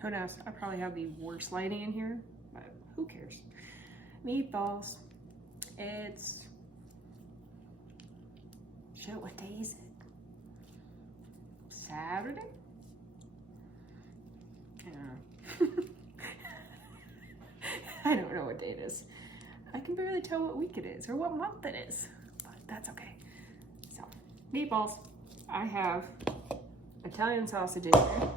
Who knows? I probably have the worst lighting in here, but who cares? Meatballs. It's... Shit, what day is it? Saturday? Yeah. I don't know what day it is. I can barely tell what week it is or what month it is, but that's okay. So, meatballs. I have Italian sausage in here.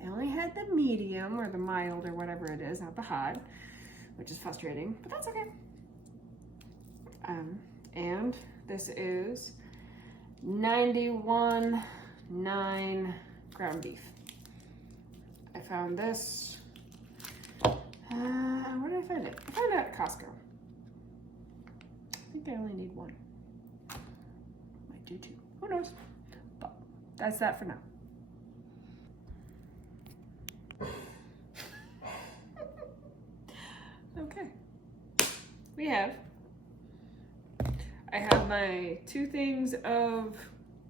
I only had the medium or the mild or whatever it is, not the hot, which is frustrating, but that's okay. And this is 91.9 ground beef. I found this, where did I find it? I found it at Costco. I think I only need one. Might do two, who knows? But that's that for now. Okay, I have my 2 things of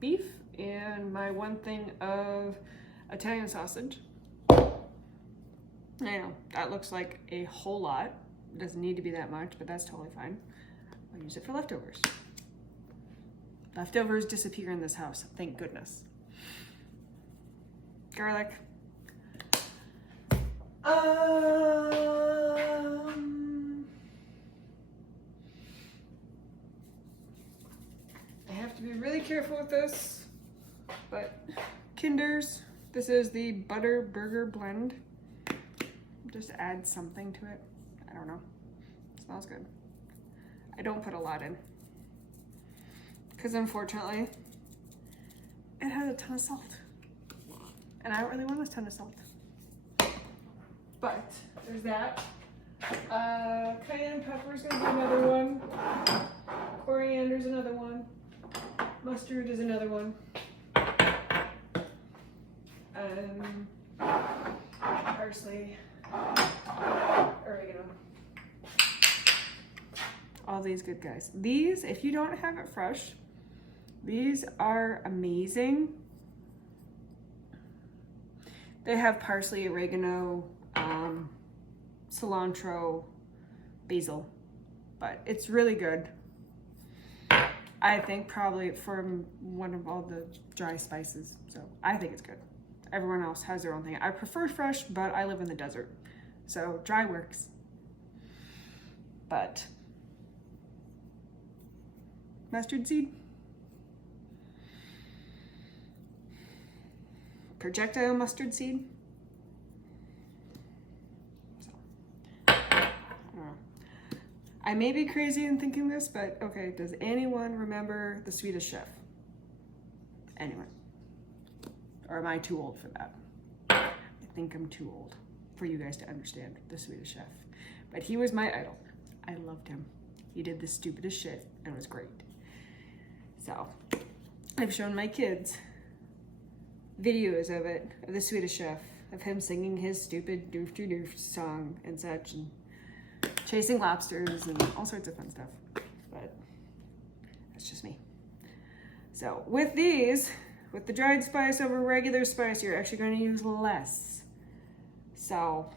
beef and my 1 thing of Italian sausage. I know, that looks like a whole lot. It doesn't need to be that much, but that's totally fine. I'll use it for leftovers. Leftovers disappear in this house, thank goodness. Garlic. I have to be really careful with this, but Kinder's, this is the butter burger blend. Just add something to it. I don't know. It smells good. I don't put a lot in because unfortunately it has a ton of salt and I don't really want a ton of salt. But there's that. Cayenne pepper is gonna be another one. Coriander is another one. Mustard is another one. Parsley, oregano. All these good guys. These, if you don't have it fresh, these are amazing. They have parsley, oregano, cilantro, basil, but it's really good. I think probably from one of all the dry spices, so I think it's good. Everyone else has their own thing. I prefer fresh, but I live in the desert, so dry works. But mustard seed, projectile mustard seed. I may be crazy in thinking this, but okay, does anyone remember The Swedish Chef? Anyone? Or am I too old for that? I think I'm too old for you guys to understand The Swedish Chef. But he was my idol. I loved him. He did the stupidest shit and it was great. So, I've shown my kids videos of it, of The Swedish Chef, of him singing his stupid doof-doo-doof song and such, and chasing lobsters and all sorts of fun stuff, but that's just me. So with these, with the dried spice over regular spice, you're actually going to use less. So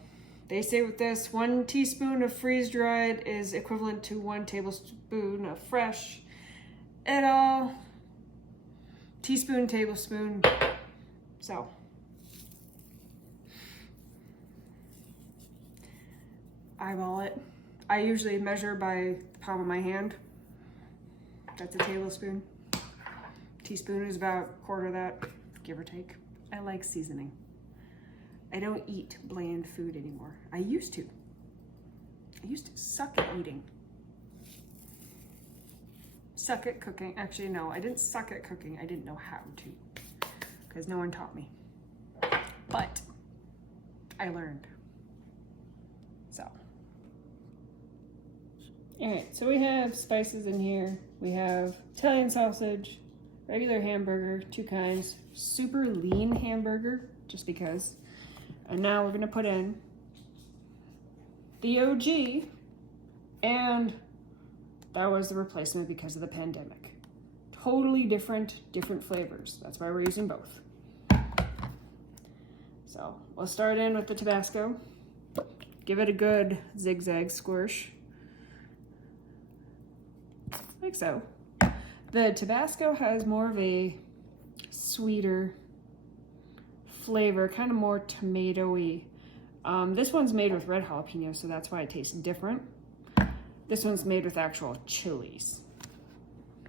they say with this, 1 teaspoon of freeze-dried is equivalent to 1 tablespoon of fresh. It all, teaspoon, tablespoon, so. Eyeball it. I usually measure by the palm of my hand. That's a tablespoon. Teaspoon is about a quarter of that, give or take. I like seasoning. I don't eat bland food anymore. I used to. I used to suck at eating. Suck at cooking. Actually, no, I didn't suck at cooking. I didn't know how to, because no one taught me. But I learned. So. All right, so we have spices in here. We have Italian sausage, regular hamburger, 2 kinds, super lean hamburger, just because. And now we're gonna put in the OG, and that was the replacement because of the pandemic. Totally different flavors. That's why we're using both. So we'll start in with the Tabasco. Give it a good zigzag squish. Like so. The Tabasco has more of a sweeter flavor, kind of more tomato-y. This one's made with red jalapenos, so that's why it tastes different. This one's made with actual chilies.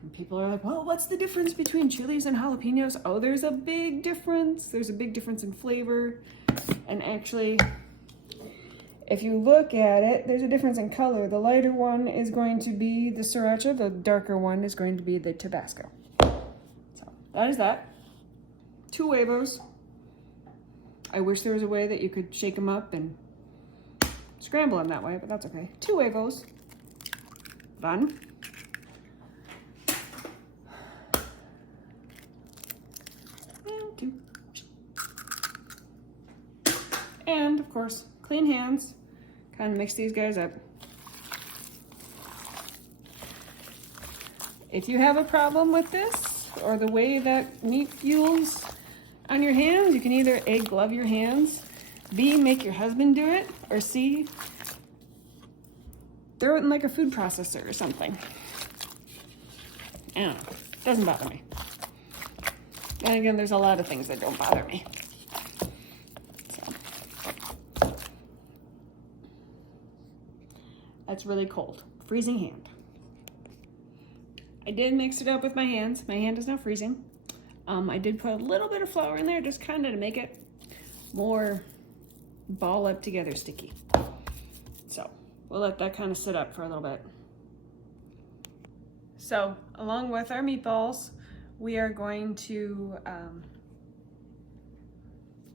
And people are like, well, what's the difference between chilies and jalapenos? Oh, there's a big difference. There's a big difference in flavor. And actually, if you look at it, there's a difference in color. The lighter one is going to be the sriracha. The darker one is going to be the Tabasco. So that is that. 2 huevos. I wish there was a way that you could shake them up and scramble them that way, but that's okay. 2 huevos. Done. And 2. And of course, clean hands. Kind of mix these guys up. If you have a problem with this or the way that meat feels on your hands, you can either A, glove your hands, B, make your husband do it, or C, throw it in like a food processor or something. I don't know. Doesn't bother me. And again, there's a lot of things that don't bother me. So. That's really cold. Freezing hand. I did mix it up with my hands. My hand is now freezing. I did put a little bit of flour in there, just kind of to make it more ball up together sticky. So we'll let that kind of sit up for a little bit. So along with our meatballs, we are going to,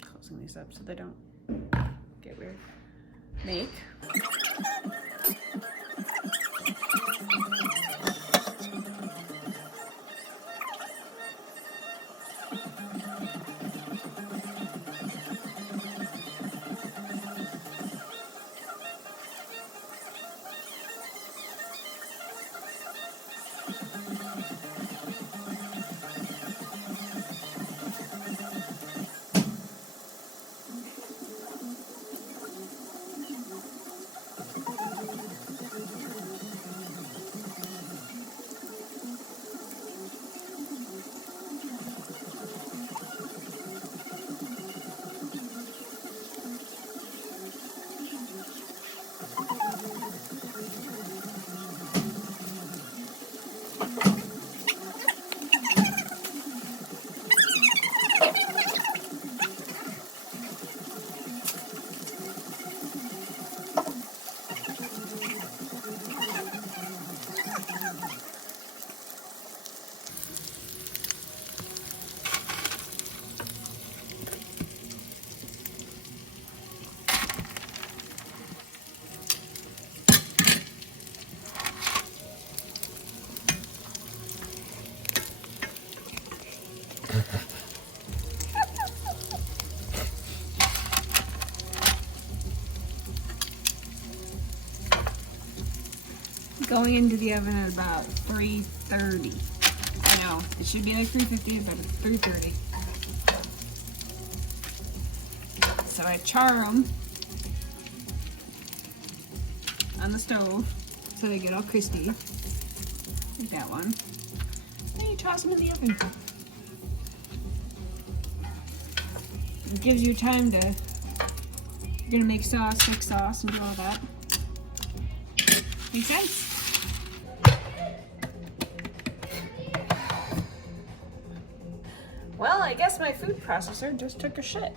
closing these up so they don't get weird, make going into the oven at about 330. I know, it should be like 350, but it's 330. So I char them on the stove so they get all crispy, like that one. And you toss them in the oven. It gives you time to, you're gonna make sauce, thick sauce, and do all that. Make sense? Well, I guess my food processor just took a shit.